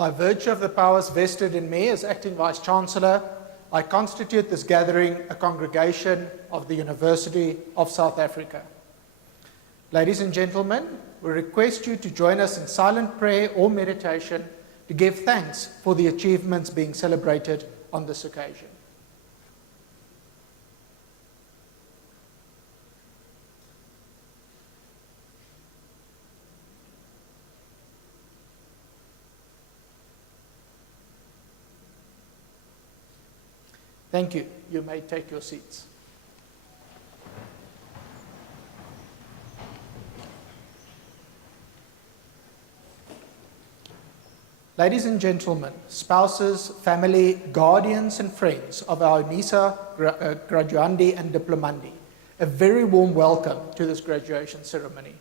By virtue of the powers vested in me as Acting Vice-Chancellor, I constitute this gathering a congregation of the University of South Africa. Ladies and gentlemen, we request you to join us in silent prayer or meditation to give thanks for the achievements being celebrated on this occasion. Thank you. You may take your seats. Ladies and gentlemen, spouses, family, guardians and friends of our Unisa graduandi and diplomandi, a very warm welcome to this graduation ceremony.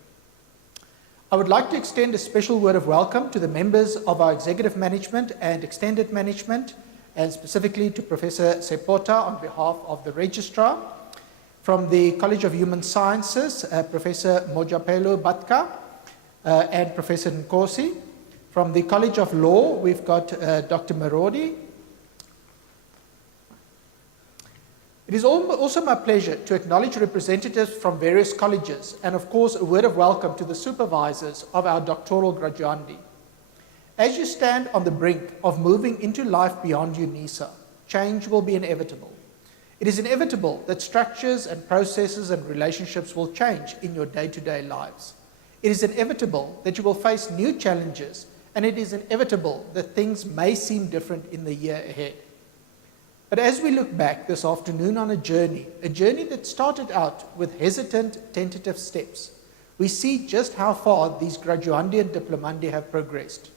I would like to extend a special word of welcome to the members of our executive management and extended management, and specifically to Professor Sepota on behalf of the Registrar. From the College of Human Sciences, Professor Mojapelo Batka and Professor Nkosi. From the College of Law, we've got Dr. Marodi. It is also my pleasure to acknowledge representatives from various colleges and, of course, a word of welcome to the supervisors of our doctoral graduandi. As you stand on the brink of moving into life beyond Unisa, change will be inevitable. It is inevitable that structures and processes and relationships will change in your day-to-day lives. It is inevitable that you will face new challenges, and it is inevitable that things may seem different in the year ahead. But as we look back this afternoon on a journey that started out with hesitant, tentative steps, we see just how far these graduandi and diplomandi have progressed.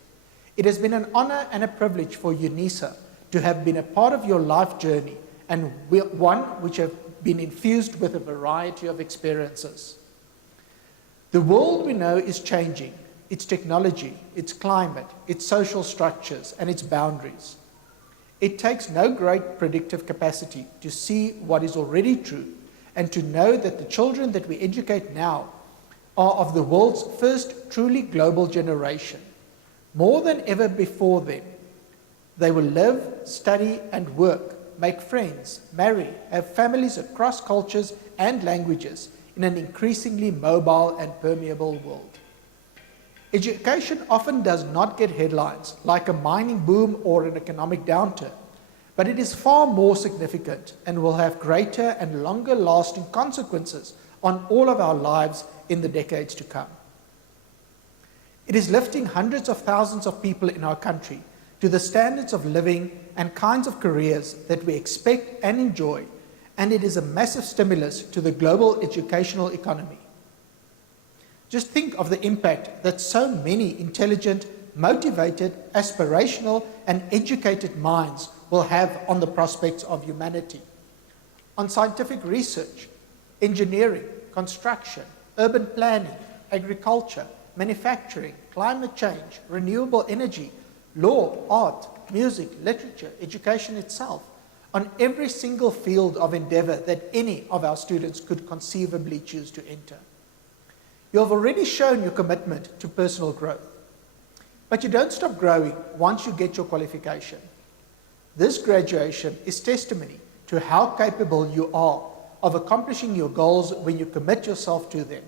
It has been an honor and a privilege for Unisa to have been a part of your life journey, and one which have been infused with a variety of experiences. The world we know is changing, its technology, its climate, its social structures, and its boundaries. It takes no great predictive capacity to see what is already true and to know that the children that we educate now are of the world's first truly global generation. More than ever before them, they will live, study, and work, make friends, marry, have families across cultures and languages in an increasingly mobile and permeable world. Education often does not get headlines like a mining boom or an economic downturn, but it is far more significant and will have greater and longer lasting consequences on all of our lives in the decades to come. It is lifting hundreds of thousands of people in our country to the standards of living and kinds of careers that we expect and enjoy, and it is a massive stimulus to the global educational economy. Just think of the impact that so many intelligent, motivated, aspirational, and educated minds will have on the prospects of humanity, on scientific research, engineering, construction, urban planning, agriculture, manufacturing, climate change, renewable energy, law, art, music, literature, education itself, on every single field of endeavor that any of our students could conceivably choose to enter. You have already shown your commitment to personal growth, but you don't stop growing once you get your qualification. This graduation is testimony to how capable you are of accomplishing your goals when you commit yourself to them.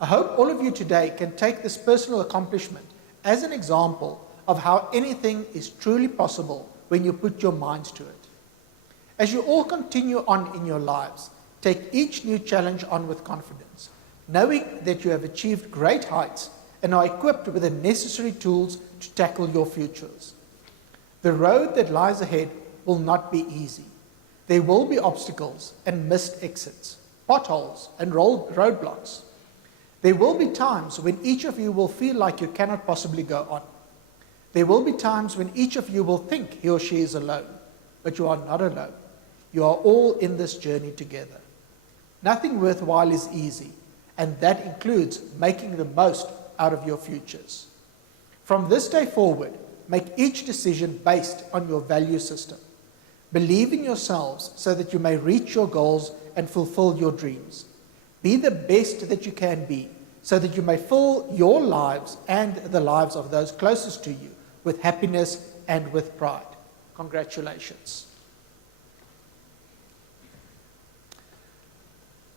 I hope all of you today can take this personal accomplishment as an example of how anything is truly possible when you put your minds to it. As you all continue on in your lives, take each new challenge on with confidence, knowing that you have achieved great heights and are equipped with the necessary tools to tackle your futures. The road that lies ahead will not be easy. There will be obstacles and missed exits, potholes and roadblocks. There will be times when each of you will feel like you cannot possibly go on. There will be times when each of you will think he or she is alone, but you are not alone. You are all in this journey together. Nothing worthwhile is easy, and that includes making the most out of your futures. From this day forward, make each decision based on your value system. Believe in yourselves so that you may reach your goals and fulfill your dreams. Be the best that you can be so that you may fill your lives and the lives of those closest to you with happiness and with pride. Congratulations.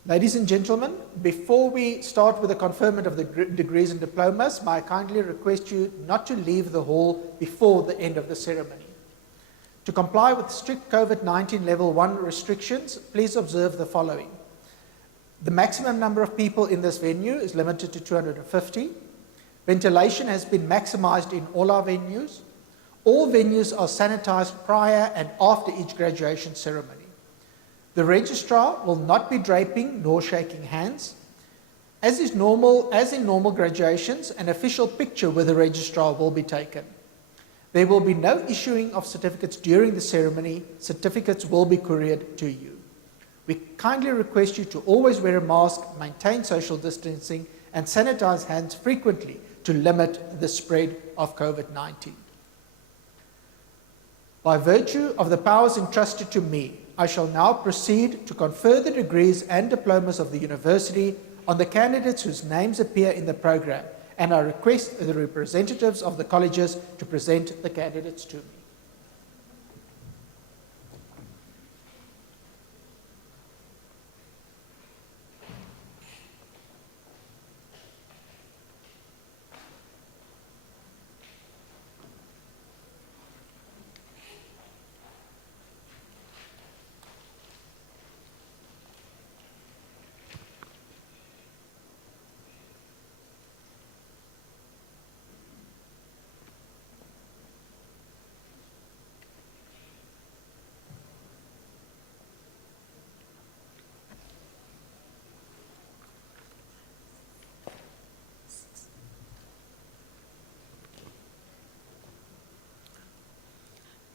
Ladies and gentlemen, before we start with the conferment of the degrees and diplomas, may I kindly request you not to leave the hall before the end of the ceremony. To comply with strict COVID-19 level 1 restrictions, please observe the following. The maximum number of people in this venue is limited to 250. Ventilation has been maximized in all our venues. All venues are sanitized prior and after each graduation ceremony. The registrar will not be draping nor shaking hands. As in normal graduations, an official picture with the registrar will be taken. There will be no issuing of certificates during the ceremony. Certificates will be couriered to you. We kindly request you to always wear a mask, maintain social distancing, and sanitize hands frequently to limit the spread of COVID-19. By virtue of the powers entrusted to me, I shall now proceed to confer the degrees and diplomas of the university on the candidates whose names appear in the program, and I request the representatives of the colleges to present the candidates to me.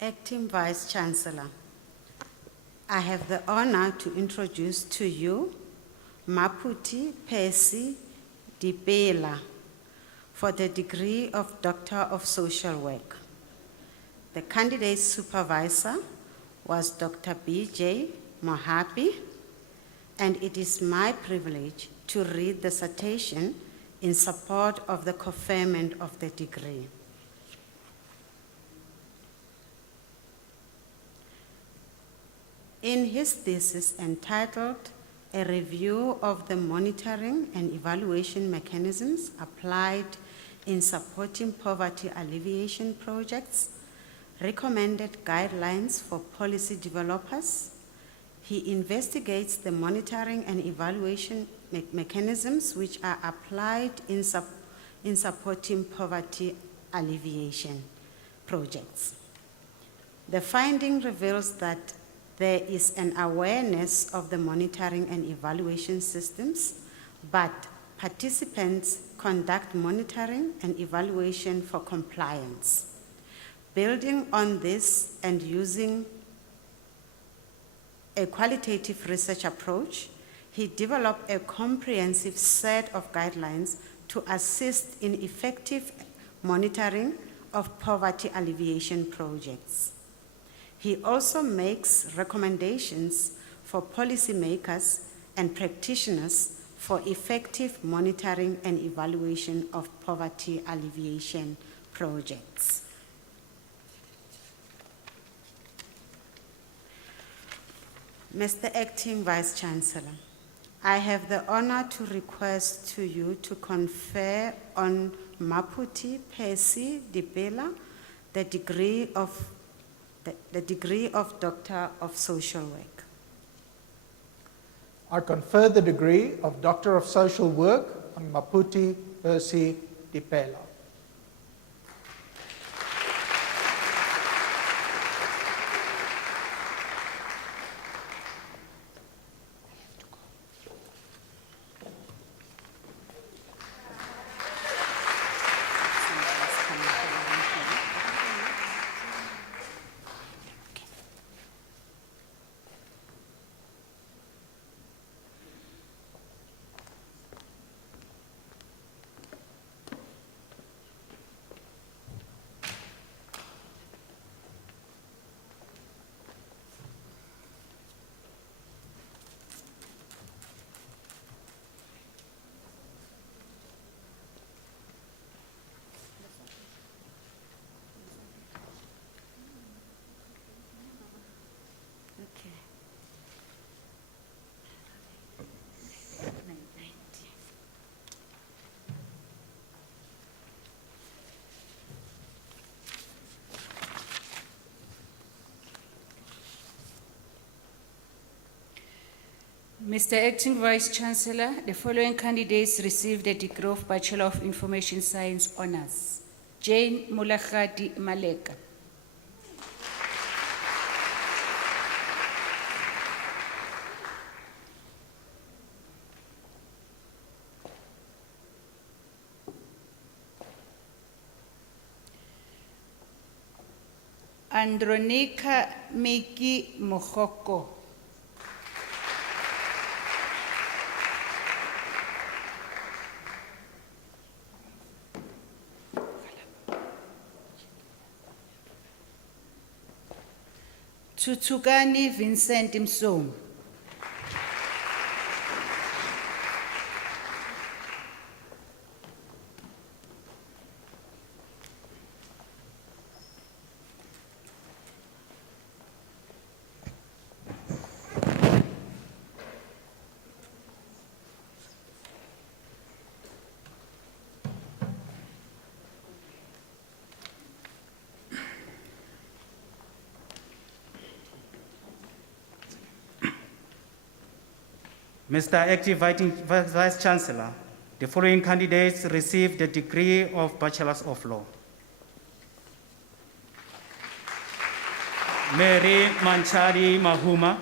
Acting Vice-Chancellor, I have the honor to introduce to you Maputi Percy Dipela for the degree of Doctor of Social Work. The candidate supervisor was Dr. B.J. Mohapi, and it is my privilege to read the citation in support of the conferment of the degree. In his thesis entitled A Review of the Monitoring and Evaluation Mechanisms Applied in Supporting Poverty Alleviation Projects, Recommended Guidelines for Policy Developers, he investigates the monitoring and evaluation mechanisms which are applied in supporting poverty alleviation projects. The finding reveals that there is an awareness of the monitoring and evaluation systems, but participants conduct monitoring and evaluation for compliance. Building on this and using a qualitative research approach, he developed a comprehensive set of guidelines to assist in effective monitoring of poverty alleviation projects. He also makes recommendations for policymakers and practitioners for effective monitoring and evaluation of poverty alleviation projects. Mr. Acting Vice-Chancellor, I have the honor to request to you to confer on Maputi Percy Dipela the degree of Doctor of Social Work. I confer the degree of Doctor of Social Work on Maputi Percy Dipela. Mr. Acting Vice Chancellor, the following candidates received the degree of Bachelor of Information Science Honours. Jane Mulagadi Maleka. Andronika Miki Mohoko. Tutukani Vincent Msomu. Mr. Acting Vice Chancellor, the following candidates received the degree of Bachelors of Law. Mary Manchari Mahuma.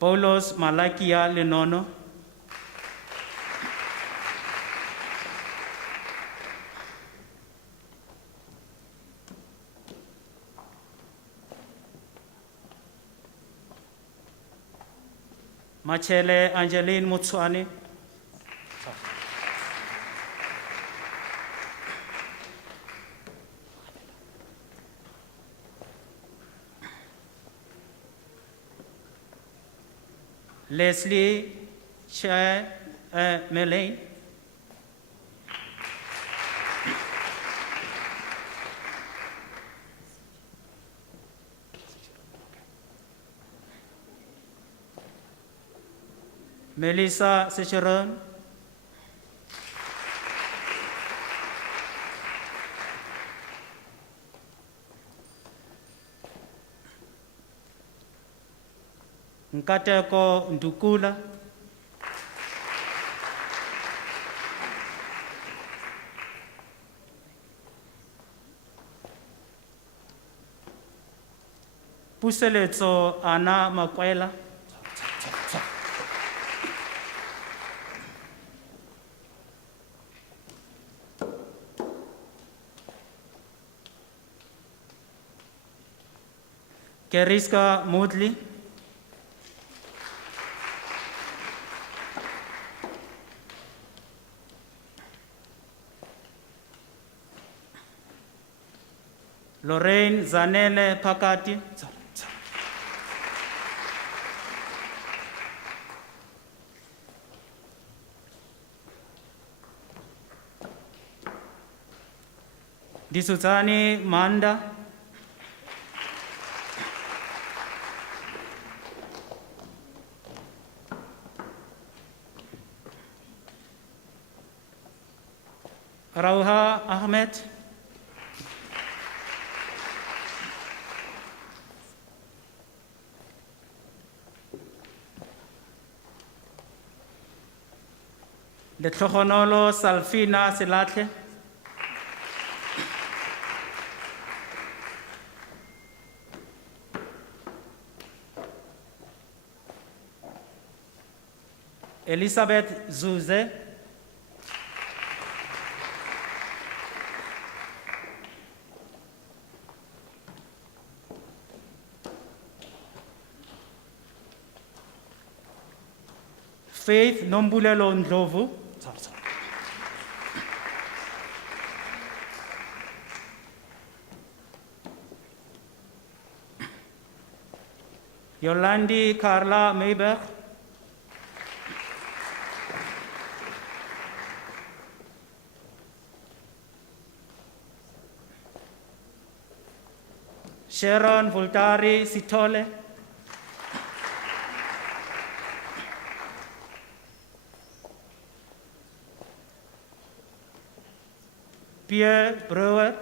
Paulos Malakia Lenono. Machele Angeline Mutsuani. Leslie Che Melaine. Melissa Secheron. Nkateko Ndukula. Puseletso Ana Makwela. Keriska Moodley. Lorraine Zanele Pakati. Disuzani Manda. Rauha Ahmed. Letlogonolo Salfina Selatle. Elizabeth Zuze. Faith Nombulelo Ndlovu. Yolandi Carla Mayberg. Sharon Voltari Sitole. Pierre Brewer,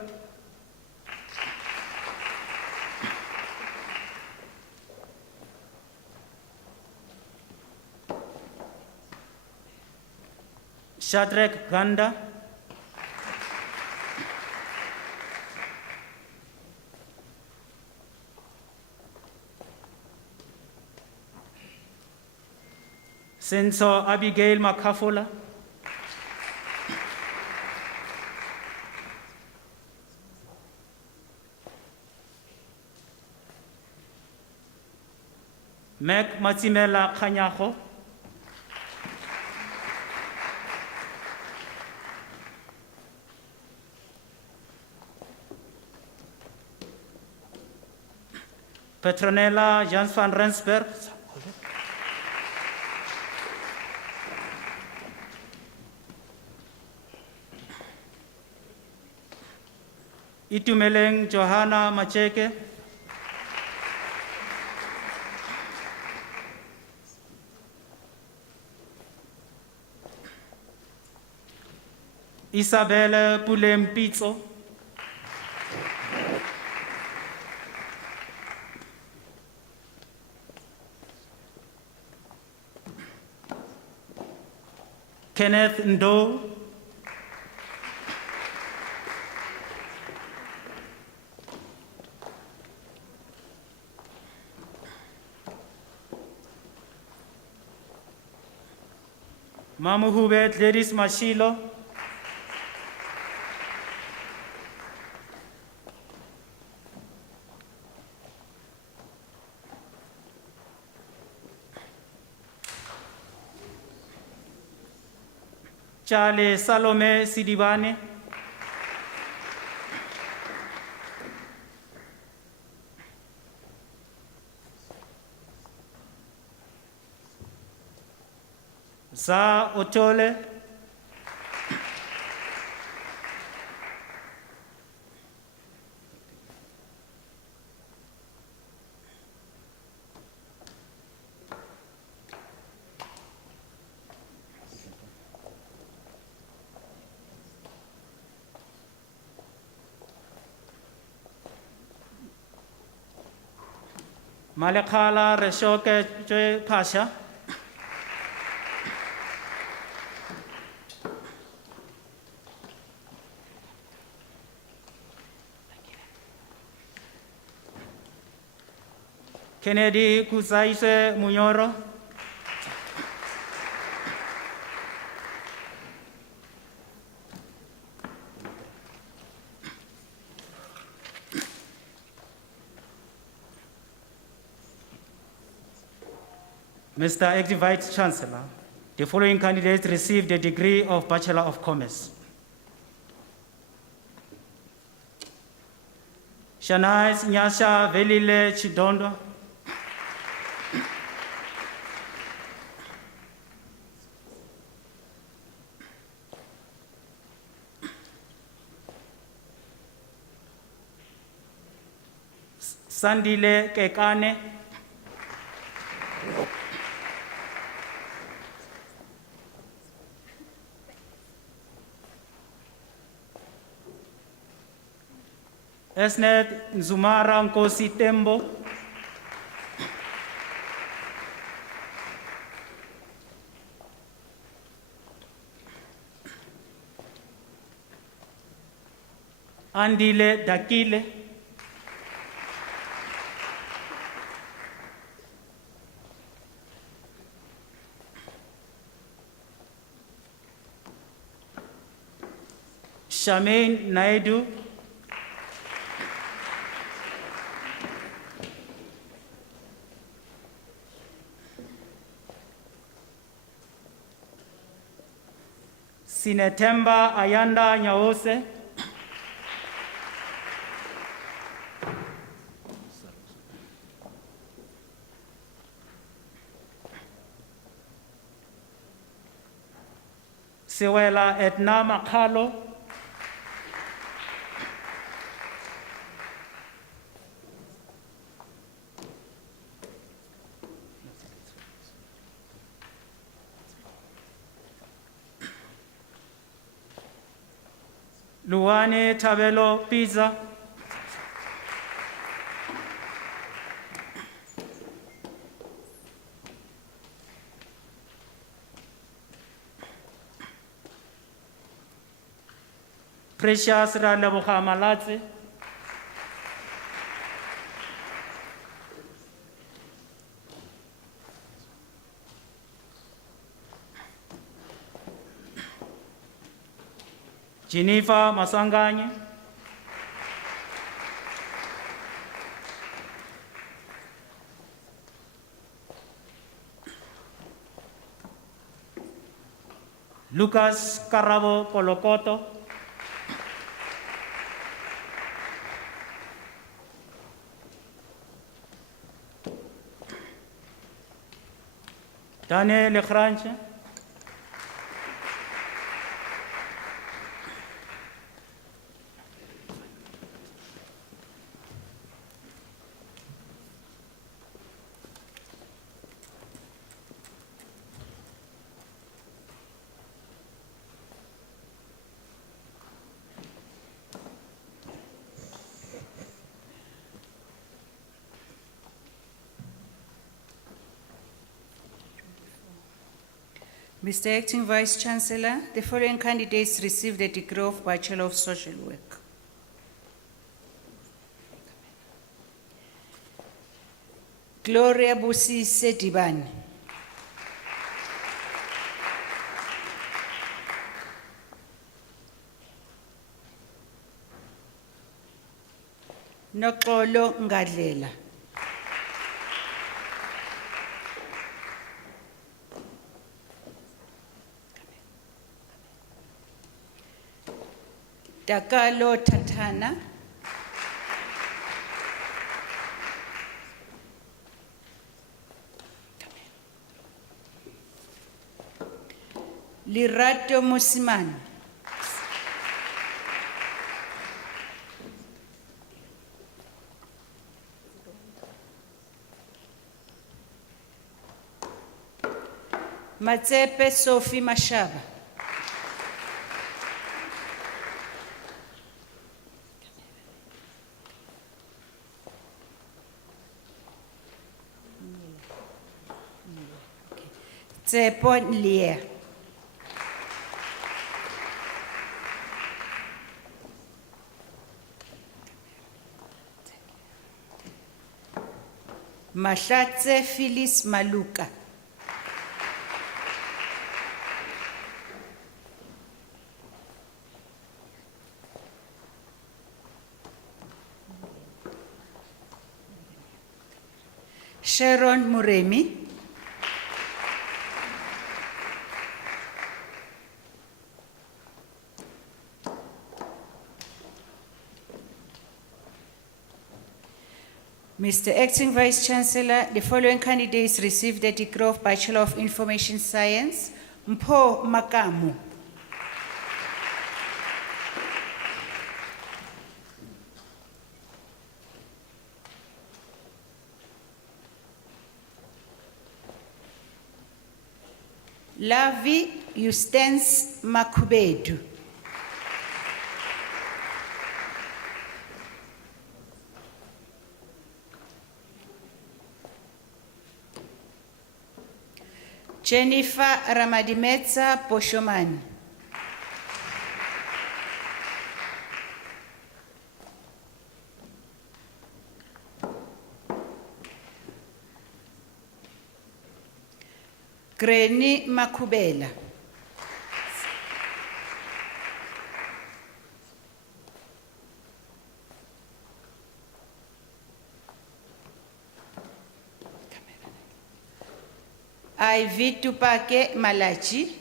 Shadrach Ganda, Senso Abigail Makafula, Mac Matsimela Kanyaho, Petronella Jans van Rensberg, Itumeleng Johanna Macheke, Isabelle Pulem Pizzo, Kenneth Ndo, Mamuhubet Ladies Mashilo, Charlie Salome Sidibane, Za Otole, Malekhala Reshoke Joy Pasha, Kennedy Kusaise Munyoro, Mr. Acting Vice Chancellor, the following candidates received the degree of Bachelor of Commerce. Shanais Nyasha Velile Chidondo, Sandile Kekane, Esnet Nzumara Nkosi Tembo, Andile Dakile, Shamaine Naidu, Sinetemba Ayanda Nyaose, Sewela Edna Makalo, Luane Tabelo Pizza. Precious Raleboga Malatse. Jennifer Masanganye. Lucas Carabo Polokoto. Daniel Legrange. Mr. Acting Vice Chancellor, the following candidates received the degree of Bachelor of Social Work. Gloria Busise Dibane. Noxolo Ngadlela. Dakalo Tatana. Lirato Musiman. Matsepe Sophie Mashaba. Tsepo Nlier. Mahlatse Phyllis Maluka. Sharon Muremi. Mr. Acting Vice Chancellor, the following candidates received the degree of Bachelor of Information Science. Mpho Makamu. Lavi Eustace Makubedu. Jennifer Ramadimetsa Poshomani. Greni Makubela. Ivy Tupake Malachi.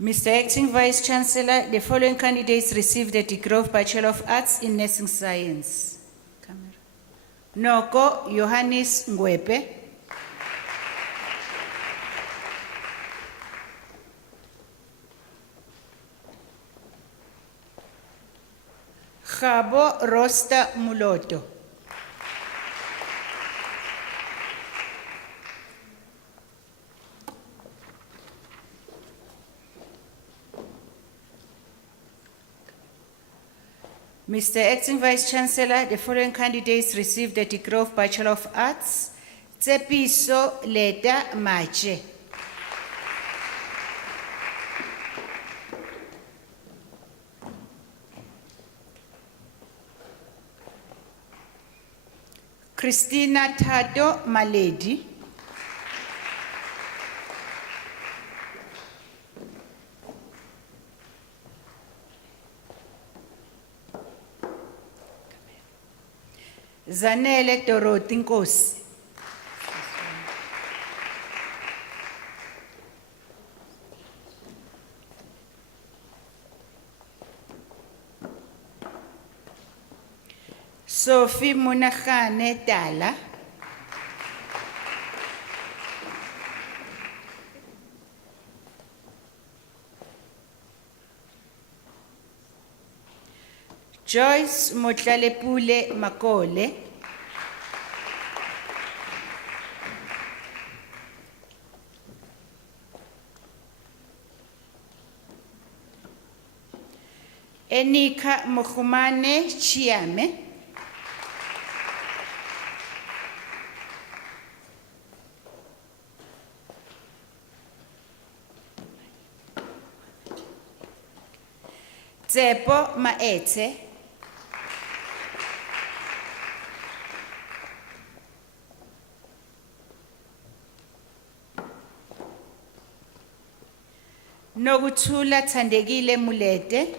Mr. Acting Vice Chancellor, the following candidates received the degree of Bachelor of Arts in Nursing Science. Noko Johannes Ngwepe. Gabo Rosta Muloto. Mr. Acting Vice Chancellor, the following candidates received the degree of Bachelor of Arts. Tsepiso Leda Mache. Christina Tado Maledi. Zanele Dorothy Nkosi. Sophie Munachane Dala. Joyce Motlalepule Makole. Enika Mokhumane Chiame. Tsepo Maete. Nokuthula Thandekile Mulete.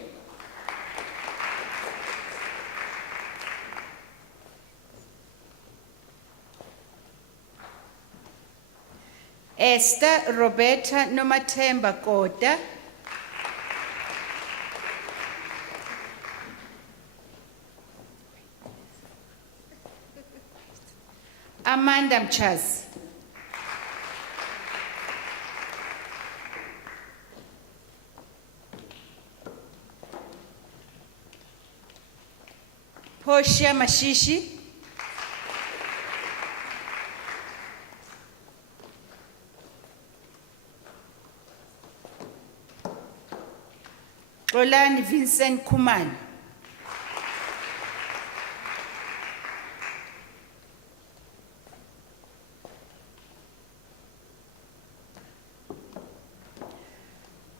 Esther Roberta Nomathemba Kota. Amanda Mchaz. Portia Mashishi. Rolani Vincent Kuman.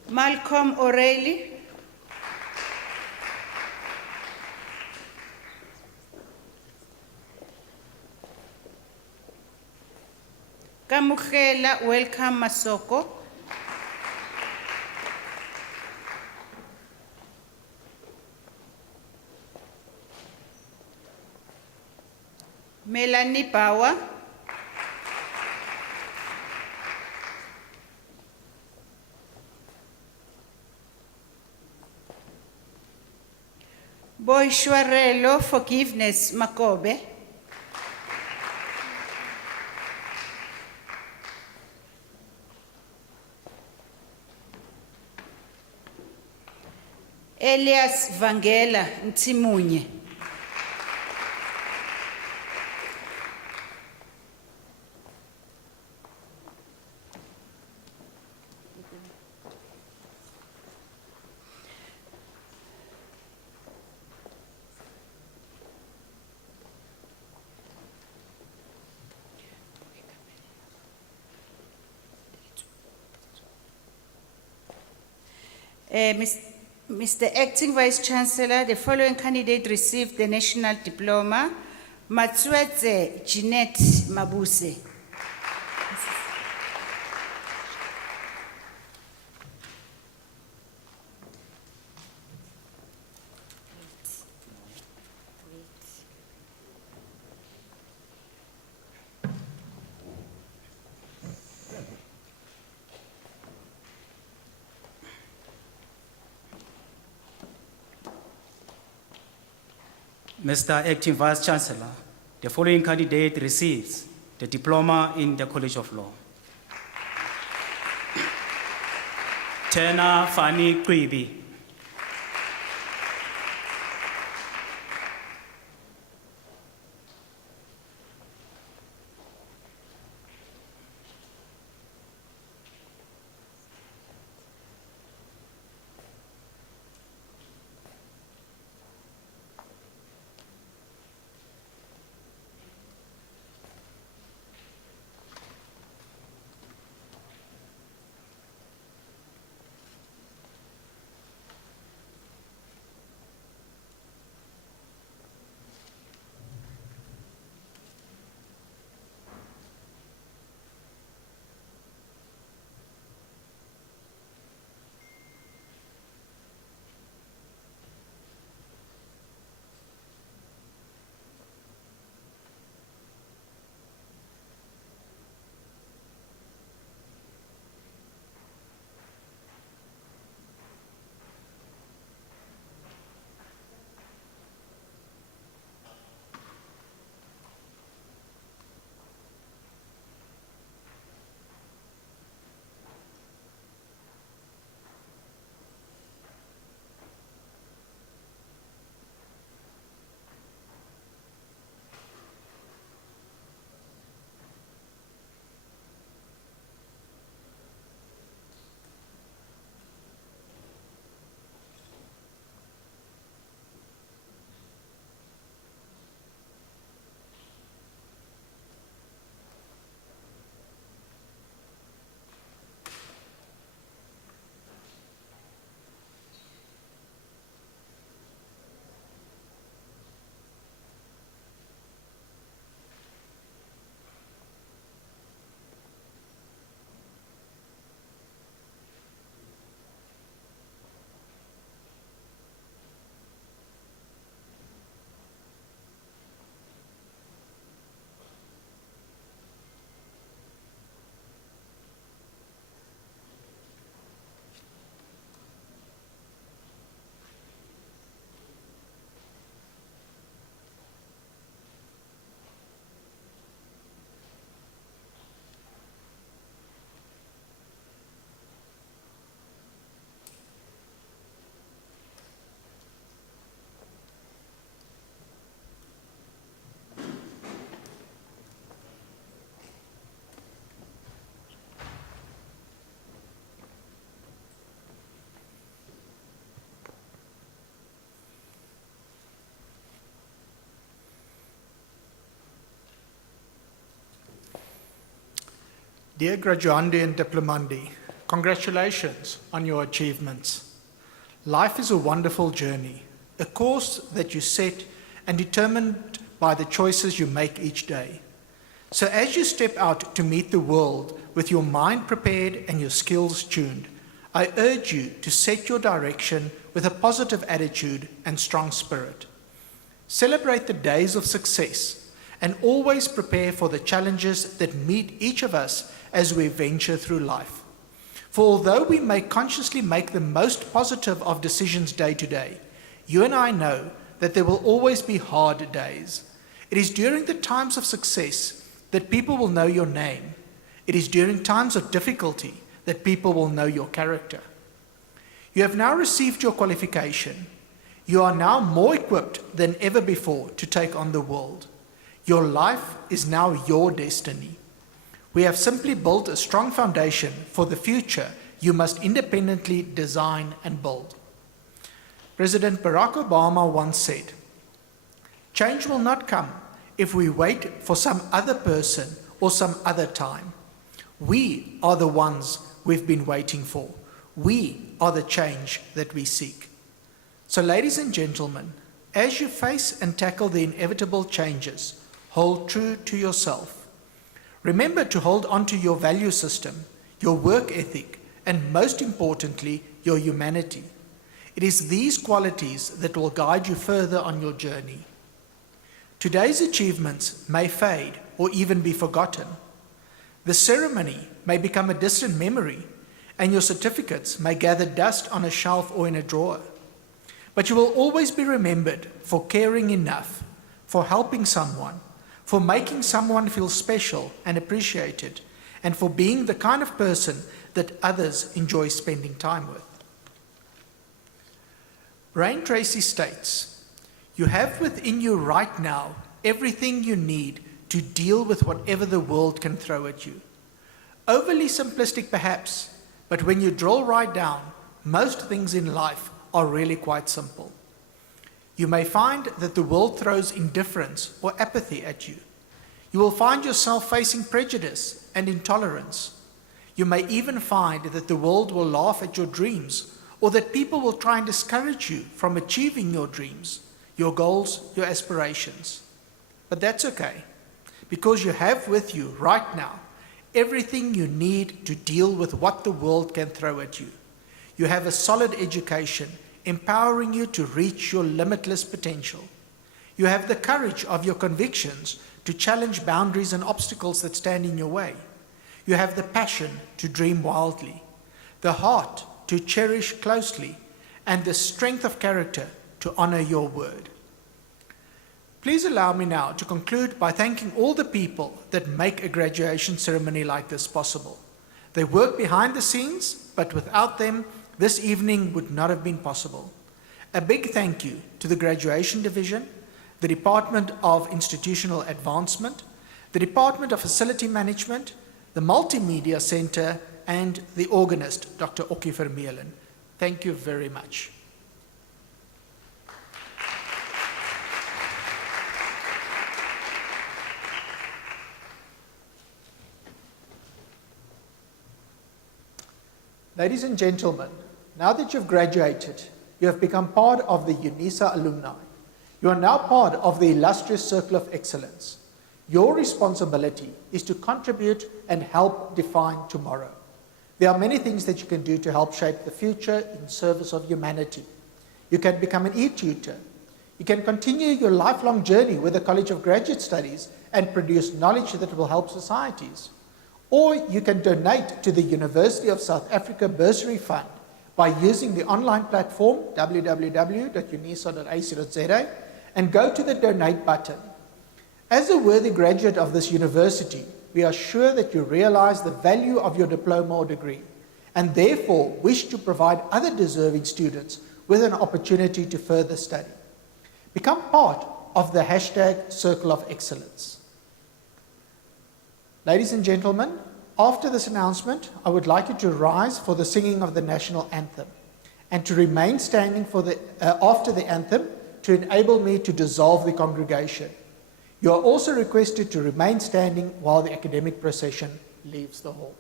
Malcolm O'Reilly. Kamugela Welcome Masoko. Melanie Bauer. Boishwarelo Forgiveness Makobe. Elias Vangela Ntimunye. Mr. Acting Vice Chancellor, the following candidate received the National Diploma. Matsuetse Jeanette Mabuse. Mr. Acting Vice Chancellor, the following candidate receives the diploma in the College of Law. Tena Fani Kwibi. Dear graduandi and diplomandi, congratulations on your achievements. Life is a wonderful journey, a course that you set and determined by the choices you make each day. So as you step out to meet the world with your mind prepared and your skills tuned, I urge you to set your direction with a positive attitude and strong spirit. Celebrate the days of success and always prepare for the challenges that meet each of us as we venture through life. For although we may consciously make the most positive of decisions day to day, you and I know that there will always be hard days. It is during the times of success that people will know your name. It is during times of difficulty that people will know your character. You have now received your qualification. You are now more equipped than ever before to take on the world. Your life is now your destiny. We have simply built a strong foundation for the future you must independently design and build. President Barack Obama once said, "Change will not come if we wait for some other person or some other time. We are the ones we've been waiting for. We are the change that we seek." So ladies and gentlemen, as you face and tackle the inevitable changes, hold true to yourself. Remember to hold on to your value system, your work ethic, and most importantly, your humanity. It is these qualities that will guide you further on your journey. Today's achievements may fade or even be forgotten. The ceremony may become a distant memory, and your certificates may gather dust on a shelf or in a drawer. But you will always be remembered for caring enough, for helping someone, for making someone feel special and appreciated, and for being the kind of person that others enjoy spending time with. Brian Tracy states, "You have within you right now everything you need to deal with whatever the world can throw at you." Overly simplistic perhaps, but when you drill right down, most things in life are really quite simple. You may find that the world throws indifference or apathy at you. You will find yourself facing prejudice and intolerance. You may even find that the world will laugh at your dreams, or that people will try and discourage you from achieving your dreams, your goals, your aspirations. But that's okay, because you have with you right now everything you need to deal with what the world can throw at you. You have a solid education, empowering you to reach your limitless potential. You have the courage of your convictions to challenge boundaries and obstacles that stand in your way. You have the passion to dream wildly, the heart to cherish closely, and the strength of character to honor your word. Please allow me now to conclude by thanking all the people that make a graduation ceremony like this possible. They work behind the scenes, but without them, this evening would not have been possible. A big thank you to the Graduation Division, the Department of Institutional Advancement, the Department of Facility Management, the Multimedia Center, and the organist, Dr. Okkie Vermeulen. Thank you very much. Ladies and gentlemen, now that you've graduated, you have become part of the Unisa alumni. You are now part of the illustrious Circle of Excellence. Your responsibility is to contribute and help define tomorrow. There are many things that you can do to help shape the future in service of humanity. You can become an e-tutor. You can continue your lifelong journey with the College of Graduate Studies and produce knowledge that will help societies. Or you can donate to the University of South Africa Bursary Fund by using the online platform www.unisa.ac.za and go to the donate button. As a worthy graduate of this university, we are sure that you realize the value of your diploma or degree and therefore wish to provide other deserving students with an opportunity to further study. Become part of the hashtag Circle of Excellence. Ladies and gentlemen, after this announcement, I would like you to rise for the singing of the national anthem and to remain standing after the anthem to enable me to dissolve the congregation. You are also requested to remain standing while the academic procession leaves the hall.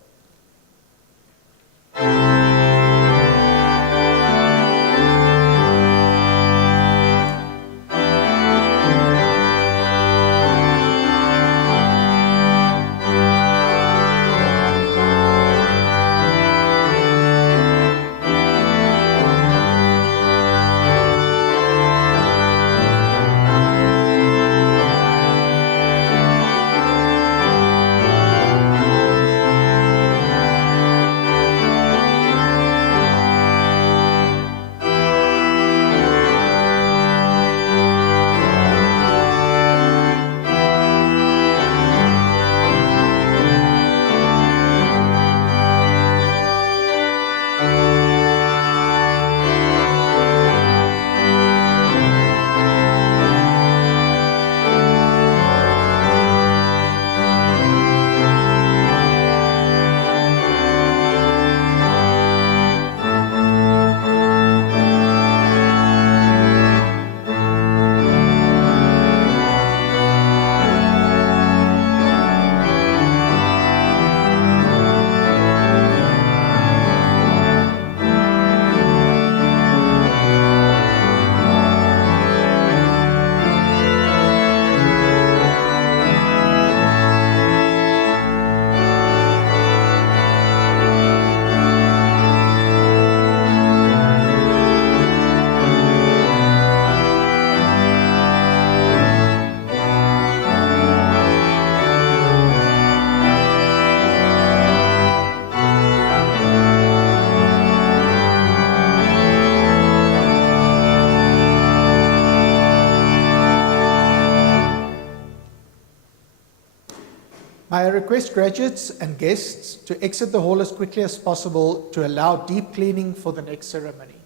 May I request graduates and guests to exit the hall as quickly as possible to allow deep cleaning for the next ceremony.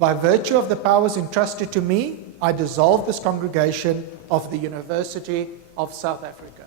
By virtue of the powers entrusted to me, I dissolve this congregation of the University of South Africa.